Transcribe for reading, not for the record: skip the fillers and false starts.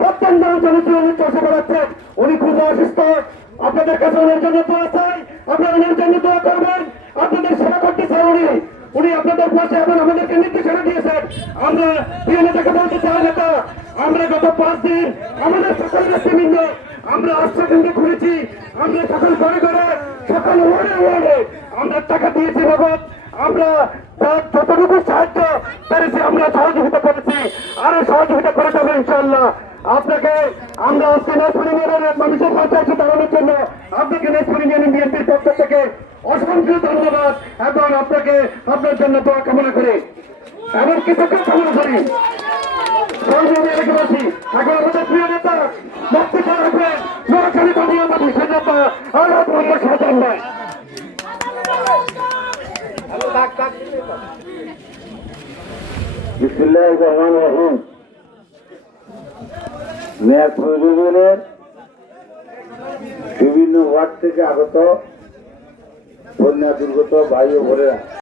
প্রত্যন্ত অঞ্চলে উনি চষে বেড়াচ্ছেন। উনি খুব অসুস্থ। আপনাদের কাছে ওনার জন্য দোয়া চাই, আপনারা ওনার জন্য দোয়া করবেন। আপনাদের সেবা করতে চাই উনি। উনি আপনাদের পাশে এবং আমাদেরকে নির্দেশনা দিয়েছেন। আমরা প্রিয় নেতাকে বলতে চাই, নেতা আমরা গত 5 দিন আমাদের সকল নেতৃবৃন্দ আমরা আশ্রয়কেন্দ্র খুলেছি। আমরা সকল ঘরে ঘরে সকল ওয়ার্ডে আমরা টাকা দিয়েছি বাবদ। আমরা যতটুকু সাহায্য পেরেছি আমরা সহযোগিতা করেছি, আরো সহযোগিতা করে যাবো ইনশাল্লাহ। আপনাকে আমরা আজকে নাজপুর ইউনিয়নের মানুষের পাশে এসে দাঁড়ানোর জন্য আপনাকে নাজপুর ইউনিয়ন বিএনপির পক্ষ থেকে অসংখ্য ধন্যবাদ এবং আপনাকে আপনার জন্য দোয়া কামনা করি এবং কৃতজ্ঞতা কামনা করি। এলাকাবাসী এখন আমাদের প্রিয় নেতা বক্তব্য রাখবেন নোয়াখালী বানিয়াবাদী সেনেতা আলাদ মোহাম্মদ শাহজাহান ভাই। বিসমিল্লাহির রহমানির রহিম। নাজপুর ইউনিয়নের বিভিন্ন ওয়ার্ড থেকে আগত বন্যা দুর্গত ভাই ও বোনেরা